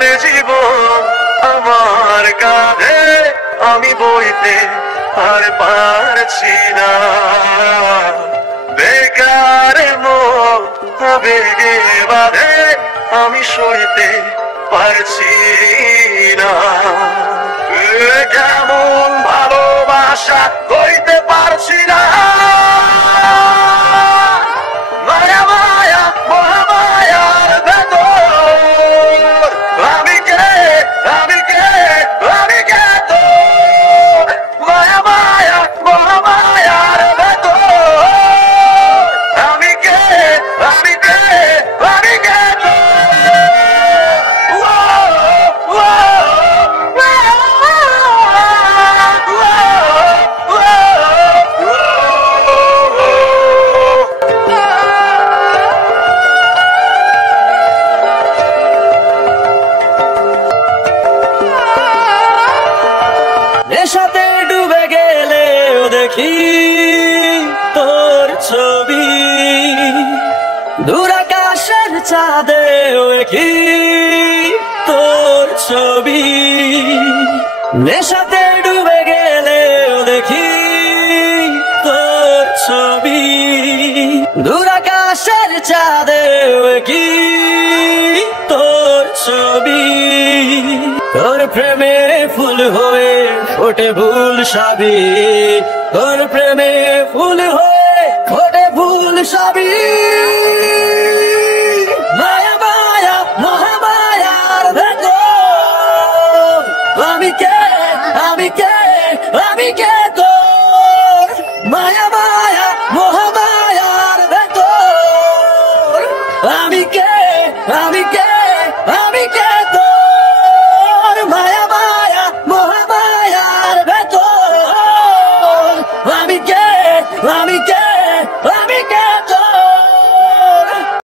আমার জীবন আমার কাঁধে আমি বইতে আর পারছি না, বেকার মন আবেগে বাঁধে আমি সইতে পারছি না। কেমন ভালোবাসা হইতে পারছি না, মায়া মায়া মহামায়ার ভেতর আমি কে আমি কে আমি কে তো মায়া মায়া মহামায়ার ভেতর আমি কে আমি কে আমি কে তো নেশাতে ডুবে গেলেও দেখি তোর ছবি, দূর আকাশের চাঁদেও দেখি তোর ছবি। নেশাতে ডুবে গেলেও দেখি তোর ছবি, দূর আকাশের চাঁদেও দেখি তোর ছবি। তোর প্রেমে ফুল হয়ে ফোটে ভুল সবই, তোর প্রেমে ফুল হয়ে ফোটে ভুল সবই। মায়া মায়া মহামায়ার ভেতর আমি কে আমি কে আমি কে তোর মায়া মায়া মহামায়ার ভেতর আমি কে আমি কে আমি কে তোর।